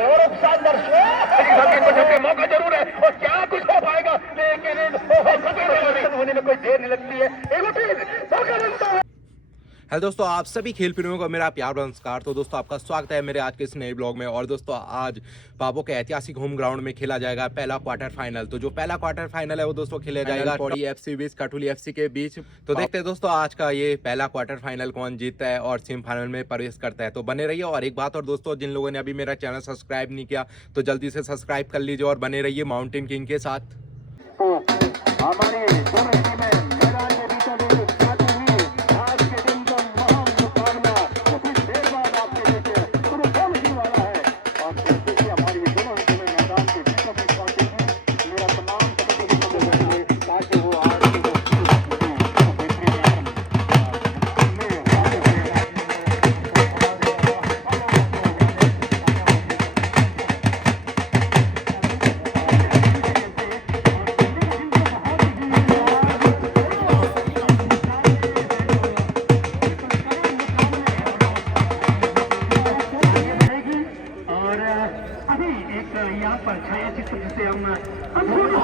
और शानदार मौका जरूर है और क्या कुछ हो पाएगा, लेकिन होने में कोई देर नहीं लगती है। मौका मिलता है। हेलो दोस्तों, आप सभी खेल प्रेमियों को मेरा प्यार नमस्कार। तो दोस्तों आपका स्वागत है मेरे आज के इस नए ब्लॉग में। और दोस्तों आज पाबो के ऐतिहासिक होम ग्राउंड में खेला जाएगा पहला क्वार्टर फाइनल। तो जो पहला क्वार्टर फाइनल है वो दोस्तों खेला जाएगा पौड़ी एफसी बीच कठुली एफसी के बीच। तो देखते हैं दोस्तों आज का ये पहला क्वार्टर फाइनल कौन जीतता है और सेमीफाइनल में प्रवेश करता है। तो बने रहिए। और एक बात और दोस्तों, जिन लोगों ने अभी मेरा चैनल सब्सक्राइब नहीं किया तो जल्दी से सब्सक्राइब कर लीजिए और बने रहिए माउंटेन किंग के साथ।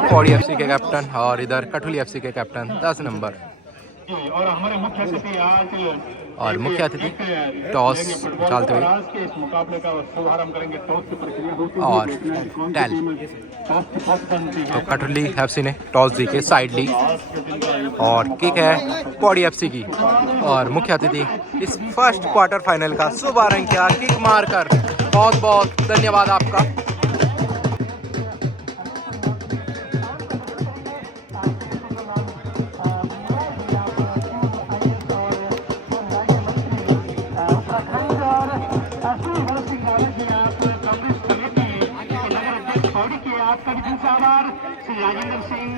पौड़ी एफसी के कैप्टन और इधर कठुली एफसी के कैप्टन 10 नंबर और हमारे मुख्य अतिथि आज और मुख्य अतिथि टॉस उछालते हुए इस मुकाबले का शुभारंभ करेंगे। टॉस की प्रक्रिया और टैल। तो कठुली एफसी ने टॉस जीत के साइड ली और किक है पौड़ी एफसी की। और मुख्य अतिथि इस फर्स्ट क्वार्टर फाइनल का शुभारंभ किया किक मारकर। बहुत बहुत धन्यवाद आपका।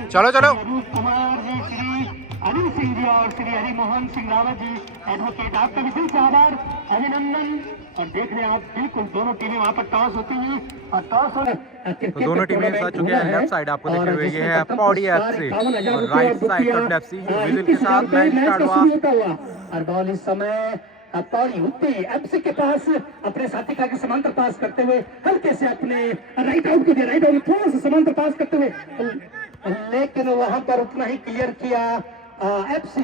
चलो चलो कुमार जी, श्री अनिल सिंह जी और श्री हरिमोहन सिंह रावत जी एडवोकेट, आपका भी दिल से आभार, अभिनंदन। और देख रहे हैं आप बिल्कुल दोनों टीमें वहाँ पर टॉस होती हुई और टॉस तो दोनों टीमें एक साथ चुके हैं। लेफ्ट साइड आपको देखे हुए ये है पौड़ी एफसी और राइट साइड कठुली एफसी। विजिल के साथ मैच स्टार्ट हुआ और बॉल इस समय पौड़ी उत्ती एफसी के पास अपने साथी का समांतर पास करते हुए हल्के से अपने राइट आउट के राइट आउट थोड़ा सा समांतर पास करते हुए, लेकिन वहां पर उतना ही क्लियर किया एफसी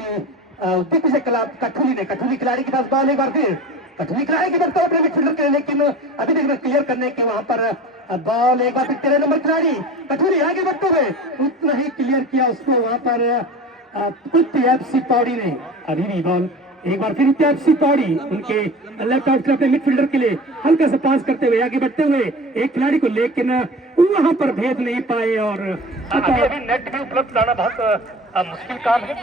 दिग्विजय क्लब कठुली ने। कठुली खिलाड़ी के पास बॉल एक बार फिर कठुली खिलाड़ी के बढ़ते अपने मिडफील्डर के, लेकिन अभी तक क्लियर करने के वहां पर बॉल एक बार फिर 13 नंबर खिलाड़ी कठुली आगे बढ़ते हुए उतना ही क्लियर किया उसको वहां पर उत्ती एफसी पौड़ी ने। अभी भी बॉल एक बार फिर उत्ती एफसी पौड़ी उनके लेफ्ट आउट अपने मिडफील्डर के लिए हल्का सा पास करते हुए आगे बढ़ते हुए एक खिलाड़ी को, लेकिन वहां पर भेद नहीं पाए। और अभी नेट भी उपलब्ध लाना बहुत मुश्किल काम है।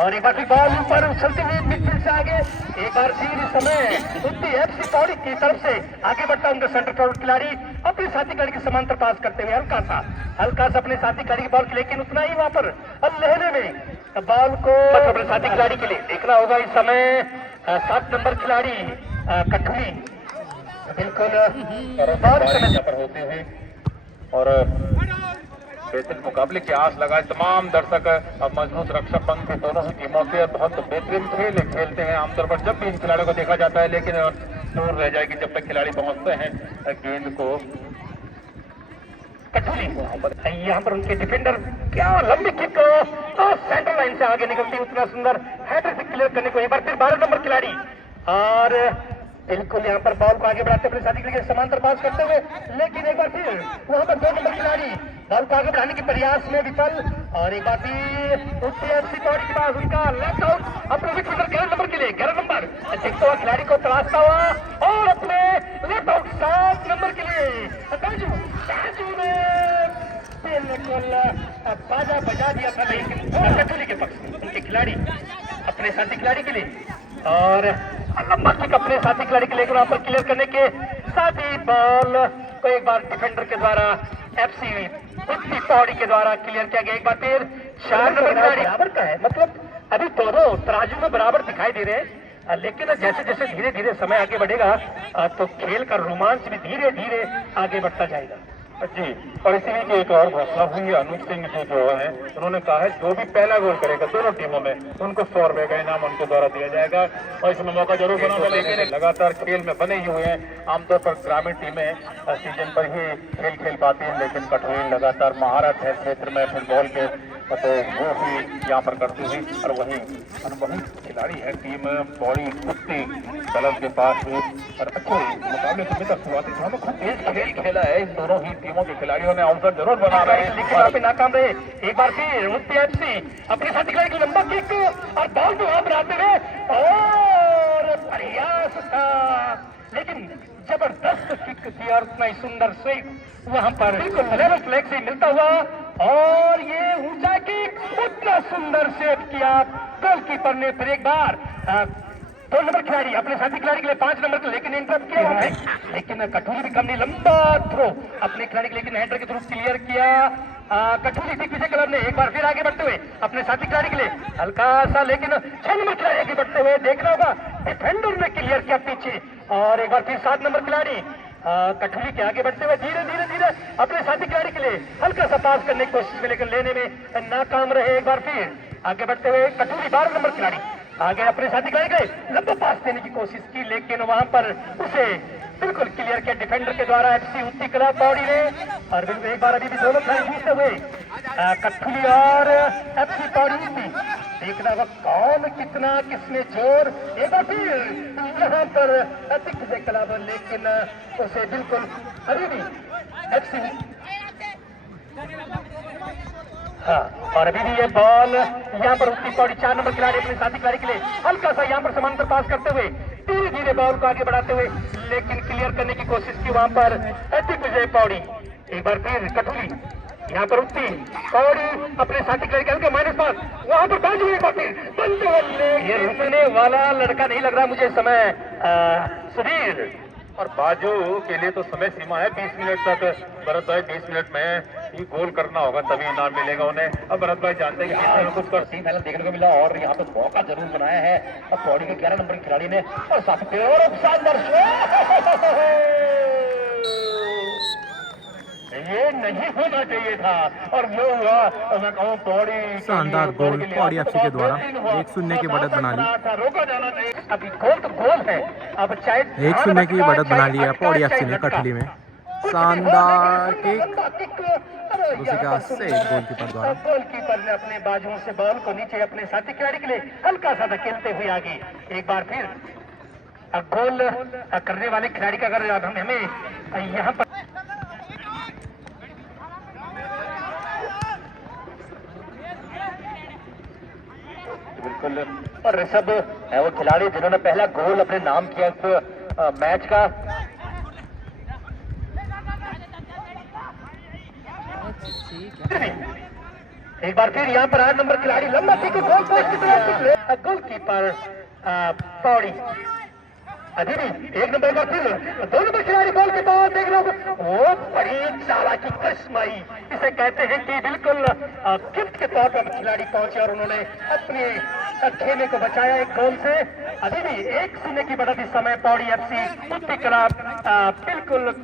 और एक बार फिर बॉल ऊपर उछलते हुए मिडफील्ड से आगे एक बार फिर इस समय उत्ती एफसी पौड़ी की तरफ से आगे बढ़ता उनका सेंटर फॉरवर्ड खिलाड़ी अपने साथी खिलाड़ी के समांतर पास करते हुए हल्का सा अपने साथी खिलाड़ी की बॉल, लेकिन उतना ही वहां पर लहरे में बॉल को अपने साथी खिलाड़ी के लिए देखना होगा। इस समय 7 नंबर खिलाड़ी कठुली बिल्कुल पर होते हुए और बेहतरीन मुकाबले की आस लगाए तमाम दर्शक। अब मजबूत रक्षक पंख थे दोनों ही टीमों के, बहुत बेहतरीन खेल खेलते हैं आमतौर पर जब भी इन खिलाड़ियों को देखा जाता है, लेकिन दूर रह जाएगी जब तक खिलाड़ी पहुंचते हैं गेंद को। कठुली यहाँ पर उनके डिफेंडर क्या लंबी किक तो सेंटर लाइन से आगे निकलती उतना सुंदर हेडर से क्लियर करने को एक बार फिर 12 नंबर खिलाड़ी और बिल्कुल यहाँ पर बॉल को आगे बढ़ाते अपने साथी के लिए समांतर पास करते हुए, लेकिन एक बार फिर वहां पर 2 नंबर खिलाड़ी बॉल को आगे बढ़ाने के प्रयास में विफल। और एक बार फिर उत्ती एफसी पौड़ी के पास उनका लेफ्ट आउट अपने मिडफील्डर 11 नंबर के लिए 11 नंबर देखते हुआ खिलाड़ी को तलाशता हुआ और अपने लेफ्ट आउट 7 नंबर के लिए बिल्कुल बाजा बजा दिया था कठुली के पक्ष में उनके खिलाड़ी अपने साथी खिलाड़ी के लिए। और लंबा किक अपने साथी खिलाड़ी के लेकर वहां पर क्लियर करने के साथ ही बॉल को एक बार डिफेंडर के द्वारा एफसी उत्ती पौड़ी के द्वारा क्लियर किया गया। एक बार फिर 4 नंबर खिलाड़ी बराबर का है, मतलब अभी दोनों तराजू में बराबर दिखाई दे रहे हैं, लेकिन जैसे जैसे धीरे धीरे समय आगे बढ़ेगा तो खेल का रोमांच भी धीरे धीरे आगे बढ़ता जाएगा। जी, और इसी की एक और घोषणा हुई। अनूप सिंह जी जो है उन्होंने कहा है जो भी पहला गोल करेगा दोनों टीमों में उनको 100 रुपए का इनाम उनके द्वारा दिया जाएगा और इसमें मौका जरूर बना। लेकिन लगातार खेल में बने ही हुए हैं। आमतौर पर ग्रामीण टीमें सीजन पर ही खेल पाती हैं, लेकिन कठुआ लगातार महारत है क्षेत्र में फुटबॉल के, तो वो भी यहाँ पर करती हुई। और वही अनुभवी खिलाड़ी है टीम बॉडी कुत्ती कलर के पास भी, और अच्छे मुकाबले में तक शुरुआती समय में खूब तेज खेल खेला है। इन दोनों ही टीमों के खिलाड़ियों ने अवसर जरूर बना रहे हैं, लेकिन यहाँ पे नाकाम रहे। एक बार फिर मुफ्ती एफसी अपने साथी खिलाड़ी की लंबा किक और बॉल को वहां पर आते हुए और प्रयास था, लेकिन जबरदस्त किक थी और उतना ही सुंदर से वहां पर बिल्कुल लेवल फ्लैग से मिलता हुआ और ये ऊंचा किक उतना सुंदर सेव किया गोलकीपर ने। फिर एक बार 2 नंबर खिलाड़ी अपने साथी खिलाड़ी के लिए 5 नंबर को लेकिन इंटरप्ट किया है, लेकिन कठुली भी कम नहीं, लंबा थ्रो अपने खिलाड़ी के लेकिन हेडर के थ्रू क्लियर किया। कठुली दिग्विजय क्लब ने एक बार फिर आगे बढ़ते हुए अपने साथी खिलाड़ी के लिए हल्का सा, लेकिन 6 नंबर खिलाड़ी आगे बढ़ते हुए देखना होगा डिफेंडर ने क्लियर किया पीछे। और एक बार फिर 7 नंबर खिलाड़ी कठुली के आगे बढ़ते हुए धीरे धीरे अपने साथी खिलाड़ी के लिए हल्का सा पास करने की कोशिश में, लेकिन लेने में नाकाम रहे। एक बार फिर आगे बढ़ते हुए कठुली 12 नंबर खिलाड़ी आगे अपने साथी खिलाड़ी के लंबा पास देने की कोशिश की, लेकिन वहां पर उसे बिल्कुल क्लियर किया डिफेंडर के द्वारा एफसी उत्ती क्लब बॉडी ने। और बिल्कुल एक बार अभी भी दोनों खिलाड़ी जीतते हुए कठुली और एफसी बॉडी देखना होगा कौन कितना किसमें जोर। एक बार फिर यहाँ पर दिग्विजय क्लब, लेकिन उसे बिल्कुल अभी भी एफसी और अभी भी ये बॉल यहाँ पर उसकी पौड़ी 4 नंबर खिलाड़ी अपने साथी खिलाड़ी के लिए हल्का सा यहाँ पर समांतर पास करते हुए धीरे धीरे बॉल को आगे बढ़ाते हुए, लेकिन क्लियर करने की कोशिश की वहां पर दिग्विजय पौड़ी। एक बार फिर कठुली यहाँ पर उठती पौड़ी अपने साथी खिलाड़ी के हल्के माइनस पास वहां पर बाजू एक बार फिर बंदे, ये रुकने वाला लड़का नहीं लग रहा मुझे समय सुधीर। और बाजू के लिए तो समय सीमा है 20 मिनट तक। भरत भाई 20 मिनट में ही गोल करना होगा तभी इनाम मिलेगा उन्हें। अब भरत भाई जानते हैं कि कुछ कर टीम पहले देखने को मिला और यहाँ पे मौका जरूर बनाया है और पौड़ी के 11 नंबर खिलाड़ी ने और साथ ये नहीं होना चाहिए था और जो हुआ मैं कहूँ पौड़ी शानदार गोल पौड़ी एफसी के द्वारा 1-0 की बढ़त बना ली। रोका जाना चाहिए, अभी गोल तो गोल है, अब चाहे 1-0 की बढ़त बना ली है पौड़ी एफसी ने कठुली में। शानदार किक उसी का से गोलकीपर द्वारा। गोलकीपर ने अपने बाजुओं से बॉल को नीचे अपने साथी खिलाड़ी के लिए हल्का सा धकेलते हुए आगे। एक बार फिर गोल करने वाले खिलाड़ी का अगर हमें यहाँ पर बिल्कुल, और ऋषभ है वो खिलाड़ी जिन्होंने पहला गोल अपने नाम किया इस मैच का। एक बार फिर यहाँ पर 8 नंबर खिलाड़ी लंबा किक गोल पोस्ट की तरफ गोलकीपर पौड़ी अभी भी 1 नंबर का फिर 2 नंबर खिलाड़ी बॉल के बाद देख लो वो बड़ी चालाकी कश्मई इसे कहते हैं कि बिल्कुल गिफ्ट के तौर पर खिलाड़ी पहुंचे और उन्होंने अपने खेमे को बचाया एक गोल से। अभी भी 1-0 की बढ़त इस समय पौड़ी एफसी उत्ती क्लब बिल्कुल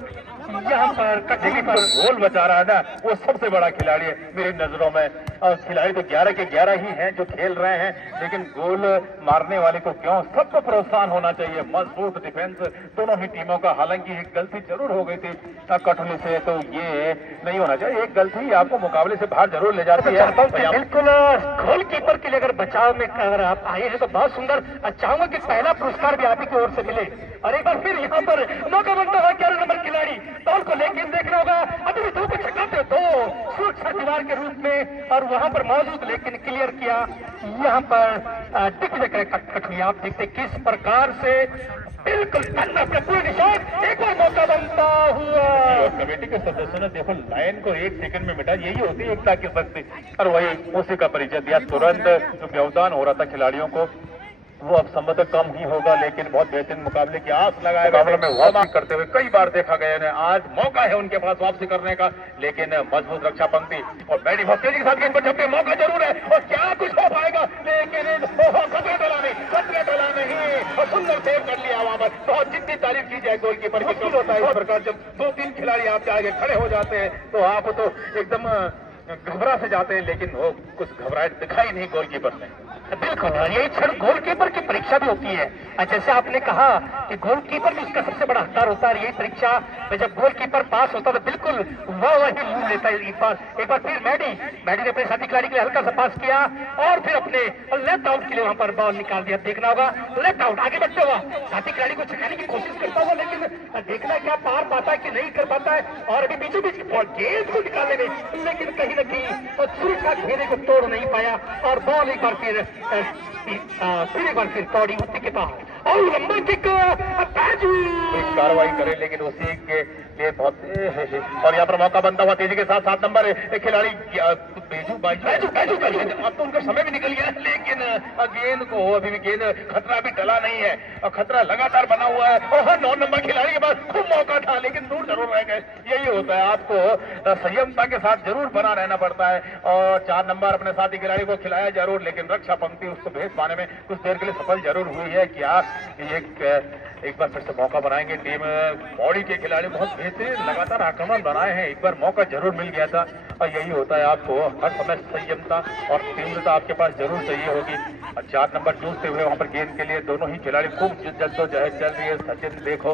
यहाँ पर कठुली पर गोल बचा रहा है ना, वो सबसे बड़ा खिलाड़ी है मेरी नजरों में। और खिलाड़ी तो 11 के 11 ही हैं जो खेल रहे हैं, लेकिन गोल मारने वाले को क्यों, सबको प्रोत्साहन होना चाहिए। मजबूत डिफेंस दोनों ही टीमों का। हालांकि एक गलती जरूर हो गई थी कठुली से, तो ये नहीं होना चाहिए। एक गलती आपको मुकाबले से बाहर जरूर ले जाती है। बिल्कुल गोलकीपर के लिए अगर बचाव में अगर आप आए हैं तो बहुत सुंदर। चाहूंगा कि पहला पुरस्कार भी आप ही की ओर से मिले। और एक बार फिर यहाँ पर मौका बनता है 11 नंबर खिलाड़ी बॉल को लेकिन देखना होगा अभी भी 2 को छकाते 2 सुरक्षा दीवार के रूप में और वहां पर मौजूद, लेकिन क्लियर किया यहाँ पर दिग्विजय कठुली। आप देखते किस प्रकार से बिल्कुल अपने पूरे निशान एक और मौका बनता हुआ। कमेटी के सदस्यों ने देखो लाइन को 1 सेकंड में मिटा, यही होती है एकता की शक्ति। और वही उसी का परिचय दिया तुरंत। जो व्यवधान हो रहा था खिलाड़ियों को वो अब संभवतः कम ही होगा, लेकिन बहुत बेहतरीन मुकाबले की आस लगाए मुकाबले में वापसी करते हुए कई बार देखा गया है। आज मौका है उनके पास वापसी करने का, लेकिन मजबूत रक्षा पंक्ति और बैटी बहुत तेजी के साथ गेंद पर जबकि मौका जरूर है और क्या कुछ हो पाएगा, लेकिन खतरे डला नहीं और सुंदर सेव कर लिया वहां पर बहुत जितनी तारीफ की जाए गोलकीपर की कम होता है। इस प्रकार जब 2-3 खिलाड़ी आपके आगे खड़े हो जाते हैं तो आप तो एकदम घबरा से जाते हैं, लेकिन वो कुछ घबराहट दिखाई नहीं गोलकीपर ने। बिल्कुल, यही क्षण गोलकीपर की परीक्षा भी होती है। जैसे आपने कहा कि गोलकीपर भी उसका सबसे बड़ा हथियार होता है। यही परीक्षा में जब गोलकीपर पास होता है तो बिल्कुल वह वही मूव लेता है। एक बार फिर मैडी ने अपने साथी खिलाड़ी के लिए हल्का सा पास किया और फिर अपने लेफ्ट आउट के लिए वहां पर बॉल निकाल दिया। देखना होगा लेफ्ट आउट, आगे बढ़ते हुआ साथी खिलाड़ी को छकाने की कोशिश करता हुआ, लेकिन देखना क्या पार पाता है कि नहीं कर पाता है। और अभी बीचों बीच बॉल गेंद को निकालने में, लेकिन कहीं न कहीं सुरक्षा घेरे को तोड़ नहीं पाया और बॉल एक बार फिर कौड़ी उत्ती के पास और लंबा किक कार्रवाई करे, लेकिन उसी के लिए बहुत और यहाँ पर मौका बनता हुआ तेजी के साथ 7 नंबर खिलाड़ी अब तो उनका समय भी निकल गया, लेकिन गेंद को अभी भी गेंद खतरा भी टला नहीं है और खतरा लगातार बना हुआ है। और 9 नंबर खिलाड़ी के पास खूब मौका था, लेकिन दूर जरूर रह गए। यही होता है, आपको संयमता के साथ जरूर बना रहना पड़ता है। और 4 नंबर अपने साथी खिलाड़ी को खिलाया जरूर, लेकिन रक्षा पंक्ति उसको भेज पाने में कुछ देर के लिए सफल जरूर हुई है। क्या एक बार फिर से मौका बनाएंगे टीम बॉडी के खिलाड़ी, बहुत बेहतरीन लगातार आक्रमण बनाए हैं। एक बार मौका जरूर मिल गया था और यही होता है, आपको हर समय संयमता और तीव्रता आपके पास जरूर चाहिए होगी। और 4 नंबर जूझते हुए वहां पर गेंद के लिए दोनों ही खिलाड़ी खूब जद्दोजहद चल रही है। सचिन देखो,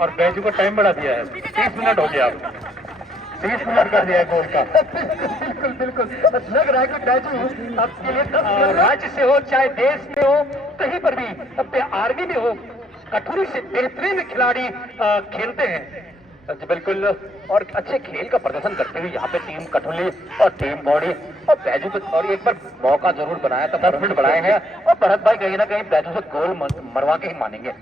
और बैजू को टाइम बढ़ा दिया है, 30 मिनट हो गया, 30 मिनट कर दिया है गोल का। बिल्कुल लग रहा है कि बैजू आपके लिए राज्य से हो चाहे देश में हो, कहीं पर भी, अब आर्मी में हो, कठुरी से बेहतरीन खिलाड़ी खेलते हैं। बिल्कुल, और अच्छे खेल का प्रदर्शन करते हुए यहाँ पे टीम कठुली और टीम बॉडी और बैजू को, और एक बार मौका जरूर बनाया था, 10 मिनट बनाए हैं। और भरत भाई कहीं ना कहीं बैजू से गोल मरवा के ही मानेंगे।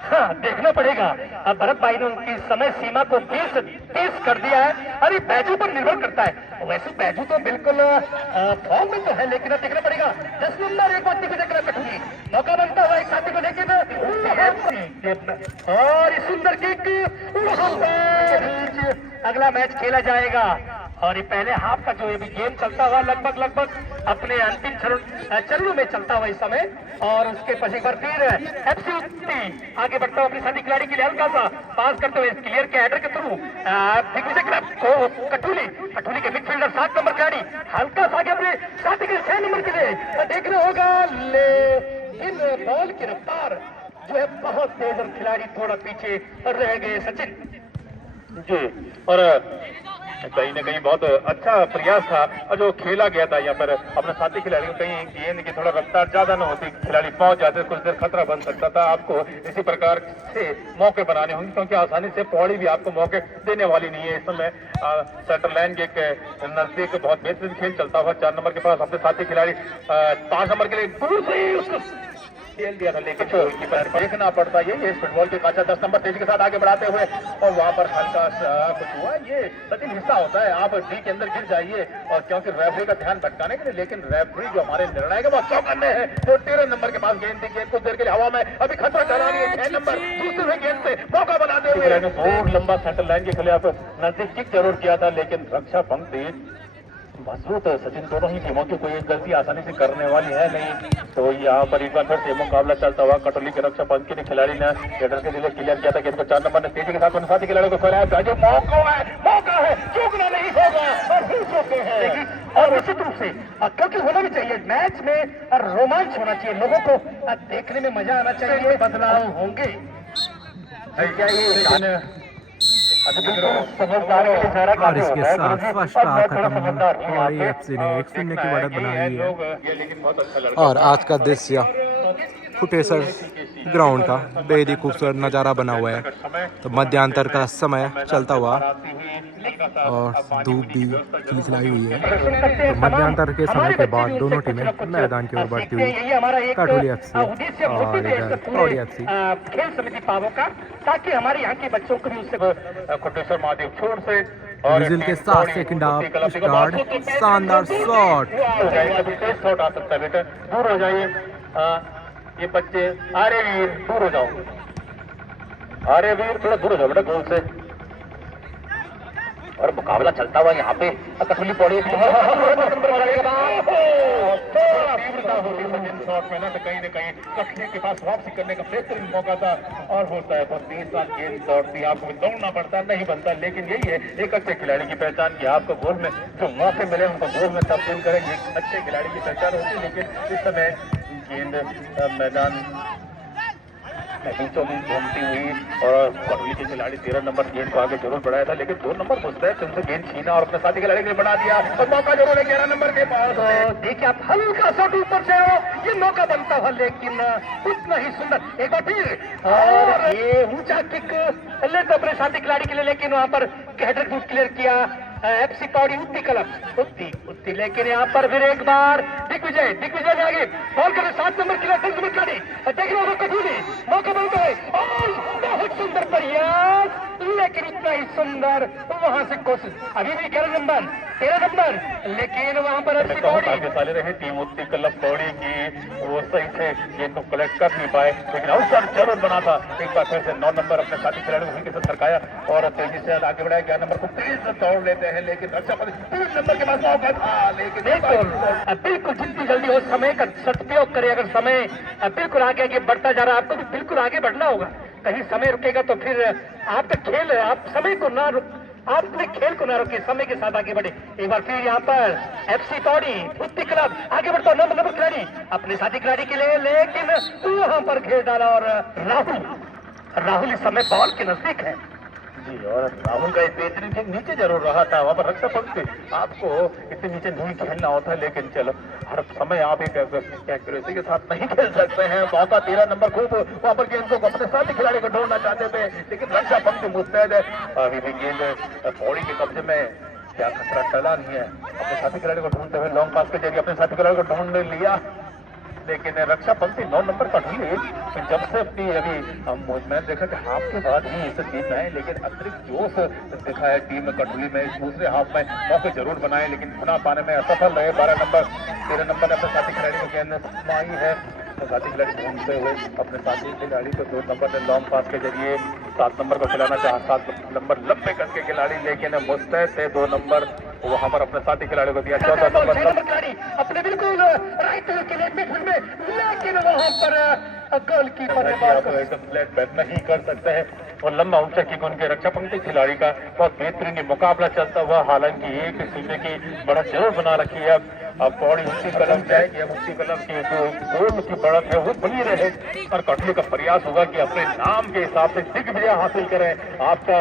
हाँ, देखना पड़ेगा। अब भरत भाई ने उनकी समय सीमा को 30 कर दिया है। अरे बैजू पर निर्भर करता है। वैसे बैजू तो बिल्कुल फॉर्म में तो है, लेकिन अब देखना पड़ेगा। 10 नंबर एक बार देख रहा कठुरी, मौका बनता हुआ एक साथी को, लेकिन और इस सुंदर किक, अगला मैच खेला जाएगा। और ये पहले हाफ का जो ये भी गेम चलता हुआ लगभग अपने अंतिम चरणों में चलता हुआ इस समय। और उसके पीछे एक बार फिर एफसी आगे बढ़ता हुआ अपने साथी खिलाड़ी के लिए हल्का सा पास करते हुए क्लियर के हेडर के थ्रू कठुली के मिडफील्डर 7 नंबर खिलाड़ी हल्का सा आगे अपने साथी के 6 नंबर के लिए देखना होगा। लेकिन बॉल की रफ्तार जो है बहुत तेज और खिलाड़ी थोड़ा पीछे रह गए। सचिन जी, और कहीं ना कहीं बहुत अच्छा प्रयास था और जो खेला गया था यहाँ पर अपने साथी खिलाड़ी को, कहीं गेंद की थोड़ा रफ्तार ज्यादा न होती, खिलाड़ी पहुंच जाते, कुछ देर खतरा बन सकता था। आपको इसी प्रकार से मौके बनाने होंगे, क्योंकि आसानी से पौड़ी भी आपको मौके देने वाली नहीं है। इस समय सेंटर लाइन के नजदीक बहुत बेहतरीन खेल चलता हुआ 4 नंबर के पास अपने साथी खिलाड़ी 5 नंबर के लिए दूर से उसको खेल दिया था, लेकिन देखना पड़ता है। ये फुटबॉल के काचा 10 नंबर तेजी के साथ आगे बढ़ाते हुए, और वहां पर हल्का सा कुछ हुआ। ये सचिन हिस्सा होता है, आप डी के अंदर गिर जाइए और क्योंकि रेफरी का ध्यान भटकाने के लिए, लेकिन रेफरी जो हमारे निर्णायक है वो चौकन्ने हैं। तो 13 नंबर के पास गेंद थी, गेंद कुछ देर के लिए हवा में, अभी खतरा टला नहीं है। 6 नंबर दूसरे हुए गेंद से मौका बनाते हुए बहुत लंबा सेंटर लाइन के खिलाफ नजदीक किक जरूर किया था, लेकिन रक्षा पंक्ति मजबूत है। सचिन दोनों ही टीमों की कोई गलती आसानी से करने वाली है नहीं। तो यहाँ पर एक बार फिर से मुकाबला चलता हुआ कटोली के रक्षा पंक्ति के खिलाड़ी ने हेडर के लिए क्लियर किया था, गेंद को 4 नंबर ने तेजी के साथ अपने साथी खिलाड़ी को फैलाया। जो मौका है चूकना नहीं होगा और फिर चूके हैं। और निश्चित रूप से क्योंकि होना भी चाहिए, मैच में रोमांच होना चाहिए, लोगों को देखने में मजा आना चाहिए, बदलाव होंगे। क्या ये और इसके साथ फर्स्ट हाफ खत्म, पौड़ी एफसी ने 1-0 की बढ़त बना ली है। और आज का दृश्य फुटेसर ग्राउंड का बेहद ही खूबसूरत नज़ारा बना हुआ है। तो मध्यांतर का समय चलता हुआ और धूप भी खिलखिलाई हुई है। तो मध्यांतर के समय के बाद दोनों टीमें मैदान की ओर बढ़ती हुई, कटोली एफसी और इधर पौड़ी एफसी। खेल समिति पावों का, ताकि हमारे यहाँ के बच्चों को भी उससे कोटेश्वर महादेव छोड़ से विजिल के साथ सेकंड हाफ स्टार्ट, शानदार शॉट, शॉट आ सकता है बेटा, दूर हो जाइए। ये बच्चे अरे वीर दूर हो जाओ, अरे वीर थोड़ा दूर हो जाओ बेटा गोल से। और मुकाबला चलता हुआ यहाँ पे कटोली पौड़ी होती सचिन शॉट में ना तो कहीं कठली के पास वापसी करने का बेहतरीन मौका था। और होता है बहुत तेज साथ गेंद दौड़ती है, आपको दौड़ना पड़ता नहीं बनता, लेकिन यही है एक अच्छे खिलाड़ी की पहचान की आपको गोल में जो मौके मिले उनको गोल में तब्दील करेंगे, अच्छे खिलाड़ी की पहचान होती है। लेकिन इस समय गेंद मैदान बीचों बीच घूमती हुई और कटुली के खिलाड़ी 13 नंबर गेंद को आगे जरूर बढ़ाया था, लेकिन 2 नंबर मुस्तैद उनसे गेंद छीना और अपने साथी खिलाड़ी के लिए बढ़ा दिया और मौका जरूर है 11 नंबर के पास। देखिए आप हल्का सा ऊपर से हो, ये मौका बनता हुआ लेकिन उतना ही सुंदर एक बार फिर और ये ऊंचा किक लेते अपने साथी खिलाड़ी के लिए, लेकिन वहां पर हेडर शूट क्लियर किया FC पौड़ी उत्ती क्लब उत्ती लेकिन यहाँ पर फिर एक बार दिग्विजय ने आगे बॉल करे 7 नंबर खिलाड़ी देख रहे हो कटुली मौका बन गए और बहुत सुंदर प्रयास, लेकिन उतना ही सुंदर वहां से कोशिश अभी भी 13 नंबर लेकिन वहां पर FC पौड़ी साले रहे टीम उत्ती क्लब पौड़ी की वो सही से गेंद को कलेक्ट कर नहीं पाए, लेकिन अवसर जरूर बना था। एक बार फिर से 9 नंबर अपने साथी खिलाड़ी को के साथ सरकाया और तेजी से आगे बढ़ाया, 11 नंबर को तेज से तोड़ लेते हैं, लेकिन रक्षा 3 नंबर के पास मौका था, लेकिन बिल्कुल जितनी जल्दी हो समय का सदुपयोग करे। अगर समय बिल्कुल आगे बढ़ता जा रहा है, आपको भी बिल्कुल आगे बढ़ना होगा, कहीं समय रुकेगा तो फिर आपका खेल है, आप समय को ना आप अपने खेल को ना रोकिए, समय के साथ आगे बढ़े। एक बार फिर यहाँ पर FC पौड़ी उत्ती क्लब आगे बढ़ता 9 नंबर खिलाड़ी अपने साथी खिलाड़ी के लिए, लेकिन वहां पर घेर डाला और राहुल इस समय बॉल के नजदीक है जी, और राहुल का एक बेहतरीन किक नीचे जरूर रहा था, वहां पर रक्षा पंक्ति आपको इतने नीचे नहीं खेलना होता, लेकिन चलो हर समय आप एक एक्यूरेसी के साथ नहीं खेल सकते हैं। मौका 13 नंबर खूब वहां पर गेंद को अपने साथी खिलाड़ी को ढूंढना चाहते थे, लेकिन रक्षा पंक्ति मुस्तैद है, अभी भी गेंद पौड़ी के कब्जे में, क्या खतरा टला नहीं है, अपने साथी खिलाड़ी को ढूंढते हुए लॉन्ग पास के जरिए अपने साथी खिलाड़ी को ढूंढ लिया, लेकिन रक्षा पंक्ति 9 नंबर कटुली जब से अपनी अभी मैंने देखा कि हाफ के बाद ही इस टीम में है, लेकिन अतिरिक्त जोश दिखा है टीम में कटुली में, इस दूसरे हाफ में मौके जरूर बनाए लेकिन बना पाने में असफल रहे। 12 नंबर 13 नंबर ने अपने साथी खिलाड़ी को गेंद माई है, तो साथी खिलाड़ी ढूंढते हुए अपने साथी खिलाड़ी को 2 नंबर ने लॉन्ग पास के जरिए 7 नंबर को खिलाना चाहा, 7 नंबर लंबे कद के खिलाड़ी, लेकिन मुस्तैद थे 2 नंबर वहां पर अपने साथी खिलाड़ी को दिया। 14 नंबर खिलाड़ी अपने बिल्कुल राइट के लिए मिडफील्ड में, लेकिन वहां पर गोलकीपर एकदम फ्लैट बैट नहीं कर सकते हैं और लंबा ऊंचा किक उनके रक्षा पंक्ति खिलाड़ी का बहुत बेहतरीन मुकाबला चलता हुआ, हालांकि एक सीने की बढ़त जरूर बना रखी है। अब पौड़ी उसी कलम जाएगी, अब उसी कलम की जो गोल की बढ़त है वो बनी रहे और कटुली का प्रयास होगा कि अपने नाम के हिसाब से दिग्विजय हासिल करें। आपका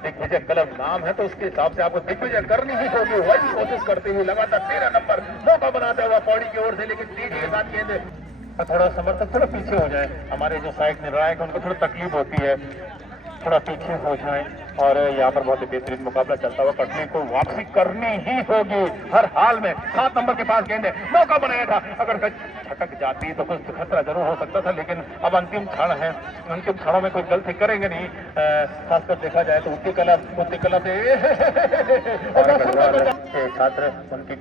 दिग्विजय कलम नाम है तो उसके हिसाब से आपको दिग्विजय करनी ही होगी, वही कोशिश करते हुए लगातार 13 नंबर मौका बनाता हुआ पौड़ी की ओर से, लेकिन तेजी के साथ गेंद थोड़ा समर्थक थोड़ा पीछे हो जाए, हमारे जो सहायक निर्णायक उनको थोड़ा तकलीफ होती है, थोड़ा पीछे हो जाए और यहाँ पर बहुत ही बेहतरीन मुकाबला चलता हुआ कटुली को वापसी करनी ही होगी हर हाल में। 7 नंबर के पास गेंद है, मौका बनाया था, अगर छटक जाती तो कुछ खतरा जरूर हो सकता था, लेकिन अब अंतिम क्षण है, अंतिम क्षणों में कोई गलती करेंगे नहीं, खासकर देखा जाए तो उत्ती क्लब छात्र उनकी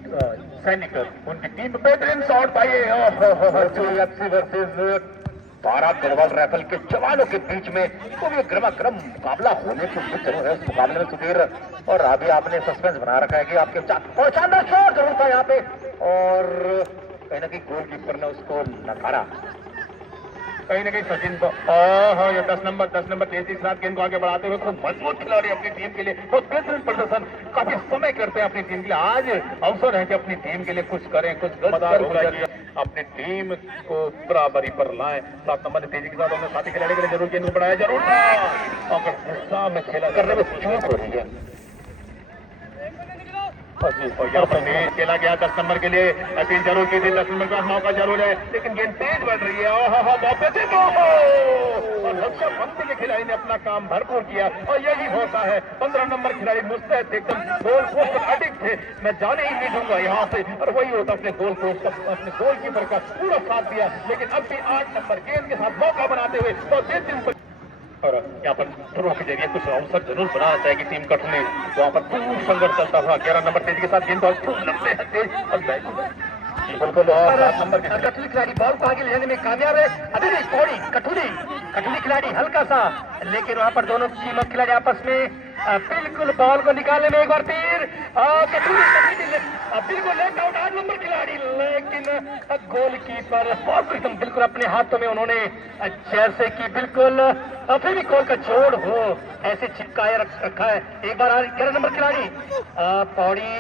सैनिक उनकी टीम बेहतरीन शॉट पाई वर्सेस 12 गढ़वाल राइफल के जवानों के बीच में तो भी गर्मा-गर्म मुकाबला होने की उम्मीद जरूर है। इस मुकाबले में सुधीर और अभी आपने सस्पेंस बना रखा है कि आपके शानदार शॉट जरूर था यहाँ पे और कहीं ना कहीं गोलकीपर ने उसको नकारा, कहीं ना कहीं सचिन को ये 10 नंबर तेजी के साथ गेंद को आगे बढ़ाते हुए खूब मजबूत खिलाड़ी अपनी टीम के लिए बहुत बेहतरीन प्रदर्शन काफी समय करते हैं अपनी टीम के लिए, आज अवसर है कि अपनी टीम के लिए कुछ करें, कुछ अपनी टीम को बराबरी पर लाएं। 7 नंबर ने तेजी के साथ अपने साथी खिलाड़ी के लिए जरूर गेंद को बढ़ाया जरूर था, अगर हिस्सा में खेला करने में चूक हो रही है खेला गया 10 नंबर के लिए अपील जरूर की थी, 10 नंबर का मौका जरूर है, लेकिन गेंद तेज बढ़ रही है और रक्षा पंक्ति के खिलाड़ी ने अपना काम भरपूर किया और यही होता है। 15 नंबर खिलाड़ी मुस्तैद एकदम गोल पोस्ट पर अडिग थे, मैं जाने ही नहीं दूंगा यहाँ से, और वही होता अपने गोल पोस्ट अपने गोलकीपर का पूरा साथ दिया, लेकिन अब भी 8 नंबर गेंद के साथ मौका बनाते हुए तो और यहाँ पर थ्रो के जरिए कुछ अवसर जरूर बनाना चाहेगी टीम कटुली, वहाँ पर खूब संघर्ष चलता हुआ 11 नंबर तेजी के साथ गेंद खूब लंबे बिल्कुल 7 नंबर कटुली खिलाड़ी बॉल को आगे ले जाने में कामयाब है। अभी भी पौड़ी कटुली खिलाड़ी हल्का सा, लेकिन वहाँ पर दोनों टीम खिलाड़ी आपस में बिल्कुल बॉल को निकालने में एक बार फिर कटुली बिल्कुल लेट आउट 8 नंबर खिलाड़ी, लेकिन गोलकीपर बहुत एकदम बिल्कुल अपने हाथों में उन्होंने जैसे कि बिल्कुल फेविकॉल का जोड़ हो ऐसे चिपकाए रखा है। एक बार 11 नंबर खिलाड़ी पौड़ी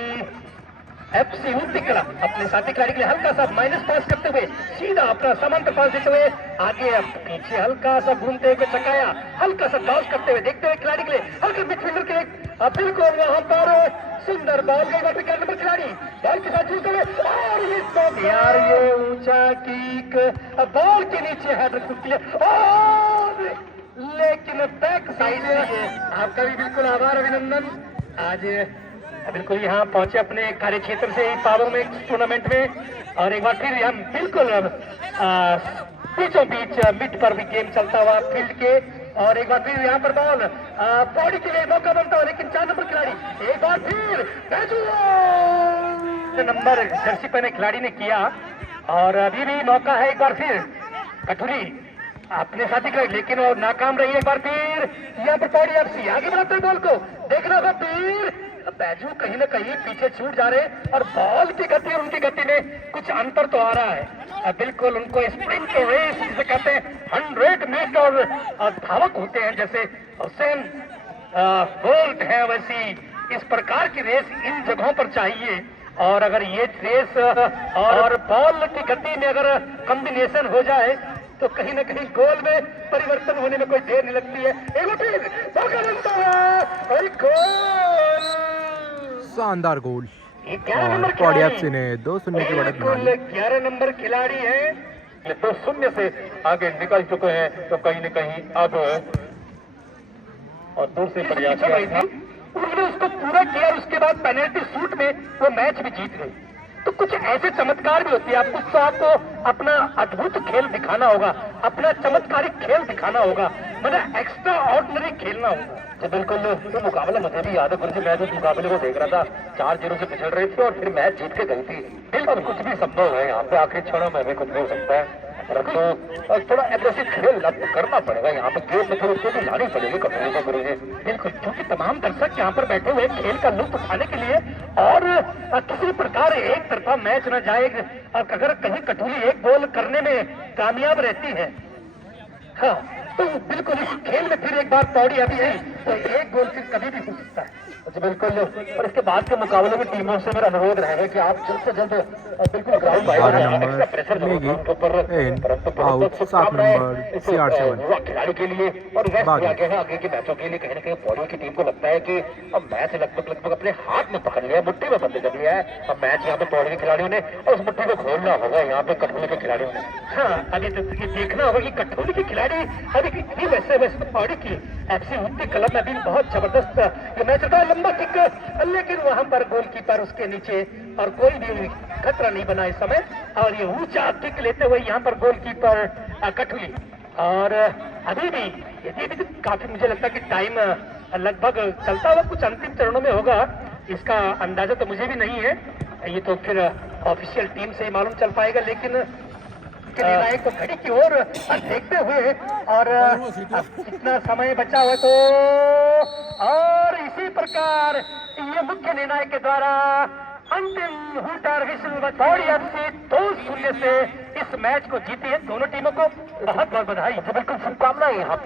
FC ऊटी क्लब अपने साथी खिलाड़ी के लिए हल्का सा माइनस पास करते हुए सीधा अपना समांतर पास देते हुए आगे अब पीछे हल्का सा घूमते हुए चकाया, हल्का सा टॉस करते हुए देखते हुए खिलाड़ी के लिए हल्का मिडफील्डर के बिल्कुल वहां पर सुंदर बॉल गई बार 11 नंबर खिलाड़ी बॉल के साथ जुड़ते हुए और ये तो यार ये ऊंचा किक बॉल के नीचे हेडर कुछ और लेकिन बैक साइड आपका भी बिल्कुल आभार अभिनंदन। आज बिल्कुल यहाँ पहुंचे अपने कार्य क्षेत्र से ही पावर में टूर्नामेंट में और एक बार फिर हम बिल्कुल बीचों बीच मिड पर भी गेम चलता हुआ फील्ड के और एक बार फिर यहाँ पर बॉल बॉडी के लिए मौका बनता हुआ लेकिन 4 नंबर खिलाड़ी एक बार फिर नंबर जर्सी पहने खिलाड़ी ने किया और अभी भी मौका है एक बार फिर कटुरी अपने साथी का लेकिन और नाकाम रही एक बार फिर यहाँ पर पौड़ी FC आगे बढ़ाते बॉल को देखना होगा फिर बैजू कहीं ना कहीं पीछे छूट जा रहे और बॉल की गति और उनकी गति में कुछ अंतर तो आ रहा है। बिल्कुल उनको स्प्रिंट रेस जिसे कहते हैं 100 मीटर और धावक होते हैं जैसे हुसैन बोल्ट है वैसी इस प्रकार की रेस इन जगहों पर चाहिए और अगर ये रेस और बॉल की गति में अगर कॉम्बिनेशन हो जाए तो कहीं ना कहीं गोल में परिवर्तन होने में कोई देर नहीं लगती है। एक फिर मौका बनता है और गोल शानदार गोल 11 नंबर और पौड़ी FC ने 2-0 की बढ़त बना ली। 11 नंबर खिलाड़ी है 2-0 से आगे निकल चुके हैं तो कहीं न कहीं अब और दूर से प्रयास किया था उसने उसको पूरा किया उसके बाद पेनल्टी शूट में वो मैच भी जीत गए। तो कुछ ऐसे चमत्कार भी होते हैं आपको अपना अद्भुत खेल दिखाना होगा, अपना चमत्कारिक खेल दिखाना होगा, मतलब एक्स्ट्रा ऑर्डिनरी खेलना होगा। जी बिल्कुल, तो मुकाबला मुझे भी याद है गुरु जी, मैं उस मुकाबले को देख रहा था 4-0 से पिछड़ रही थी और फिर मैच जीत के गई थी। बिल्कुल कुछ भी संभव है यहाँ पे, आखिरी क्षणों में भी कुछ भी हो सकता है। परंतु थोड़ा एग्रेसिव खेल करना पड़ेगा यहाँ पे, गेम में थोड़ी तेजी लानी पड़ेगी कटोरी को गुरु जी। बिल्कुल, क्योंकि तमाम दर्शक यहाँ पर बैठे हुए खेल का लुत्फ उठाने के लिए और किसी प्रकार एक तरफा मैच न जाए और अगर कहीं कटोरी एक गोल करने में कामयाब रहती है हाँ तो बिल्कुल इस खेल में फिर एक बार पौड़ी अभी है तो एक गोल फिर कभी भी हो सकता है। जी बिल्कुल, और इसके बाद के मुकाबले में टीमों से मेरा अनुरोध रहेगा कि आप जल्द से जल्द बिल्कुल ग्राउंड बाहर प्रेशर खिलाड़ी के लिए और आगे के मैचों के लिए कहीं ना कहीं पौड़ी की टीम को लगता है कि अब मैच लगभग अपने हाथ में पकड़ लिया, मुट्ठी में बंद कर लिया है। अब मैच यहाँ पे पौड़ी के खिलाड़ियों ने और उस मुट्ठी को खोलना होगा यहाँ पे कटोली के खिलाड़ियों ने। हाँ, अभी तो देखना होगा कि कटोली के खिलाड़ी अभी कितनी वैसे पौड़ी की FC ऊटी क्लब में भी बहुत जबरदस्त ये मैच था, लंबा किक लेकिन वहां पर गोलकीपर उसके नीचे और कोई भी खतरा नहीं बना इस समय और ये ऊंचा किक लेते हुए यहाँ पर गोलकीपर कटुली और अभी भी काफी मुझे लगता है कि टाइम लगभग चलता हुआ कुछ अंतिम चरणों में होगा, इसका अंदाजा तो मुझे भी नहीं है, ये तो फिर ऑफिशियल टीम से ही मालूम चल पाएगा। लेकिन निर्णायक को घड़ी की ओर देखते हुए और कितना समय बचा हुआ तो और इसी प्रकार ये मुख्य निर्णायक के द्वारा अंतिम हुटर विश्व पौड़ी FC 2-0 से इस मैच को जीती है। दोनों टीमों को बहुत बहुत बधाई। बिल्कुल शुभकामनाएं यहाँ